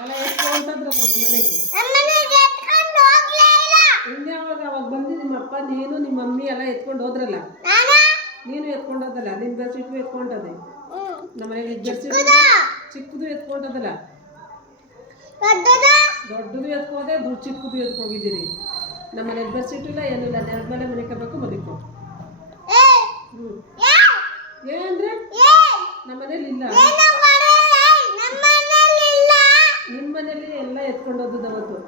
ಎಲ್ಲ ಎತ್ಕೊಂತಂದ್ರ ಮನೆಗೆ ಇನ್ಯಾವಾಗ ಅವಾಗ ಬಂದು ನಿಮ್ಮ ಅಪ್ಪ ನೀನು ನಿಮ್ಮ ಮಮ್ಮಿ ಎಲ್ಲ ಎತ್ಕೊಂಡು ಹೋದ್ರಲ್ಲ, ನೀನು ಎತ್ಕೊಂಡು ಹೋದಲ್ಲ, ನಿನ್ನ ಬೆಡ್ಶೀಟು ಎತ್ಕೊಂಡದೆ, ನಮ್ಮ ಮನೆಗೆ ಬೆಡ್ಶೀಟ್ ಚಿಕ್ಕದು ಎತ್ಕೊಂಡದಲ್ಲ, ದೊಡ್ಡದು ಎತ್ಕೋದೆ, ಚಿಕ್ಕದು ಎತ್ಕೋಗಿದ್ದೀರಿ. ನಮ್ಮ ಮನೆಗೆ ಬೆಡ್ಶೀಟ್ ಇಲ್ಲ, ಏನಿಲ್ಲ, ನೆಲದ ಮೇಲೆ ಮನಿಕೋಬೇಕು, ಮಲಿಕೋ. ಏನಂದ್ರೆ ನಮ್ಮ ಮನೇಲಿ ಇಲ್ಲ, ನಿಮ್ಮ ಮನೇಲಿ ಎಲ್ಲ ಎತ್ಕೊಂಡು ಹೋದದ್ದು ಅವತ್ತು.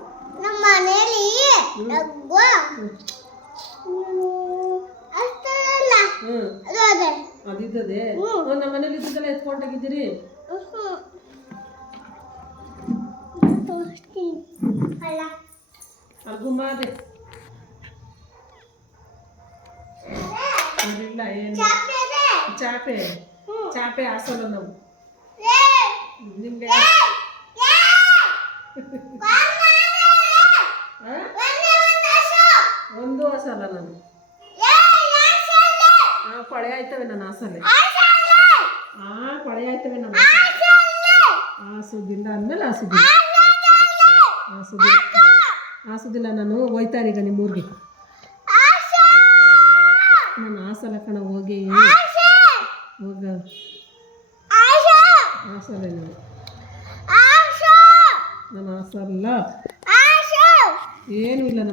ನಮ್ಮ ಮನೇಲಿ ಅದಿದ್ದದೆ ನಮ್ಮ ಮನೇಲಿ ಇದ್ದದೆಲ್ಲ ಎತ್ಕೊಂಡೋಗಿದ್ದೀರಿ. ಅಗುಮ್ಮ ಅದೇ ಇಲ್ಲ ಏನು ಚಾಪೆ ಚಾಪೆ ಹಾಸಲ್ಲ ನಾವು ನಿಮ್ಗೆ ಒಂದು ಹಾಸಲ್ಲ ನಾನು. ಕೊಳೆ ಆಯ್ತವೆ ನನ್ನ ಹಾಸಲೆ, ಕೊಳೆ ಆಯ್ತವೆ ನನ್ನ ಹಾಸುದಿಲ್ಲ ಅಂದಮೇಲೆ ಹಾಸುದಿಲ್ಲ ನಾನು ಹೋಯ್ತಾರೆ ಈಗ ನಿಮ್ಮೂರಿಗೆ. ನಾನು ಹಾಸಲ್ಲ ಕಣ, ಹೋಗಿ ಹೋಗ ಹಾಸಲ್ಲ ನಾನು ಹಾಸಲ್ಲ, ಏನೂ ಇಲ್ಲ ನಮ್ಮ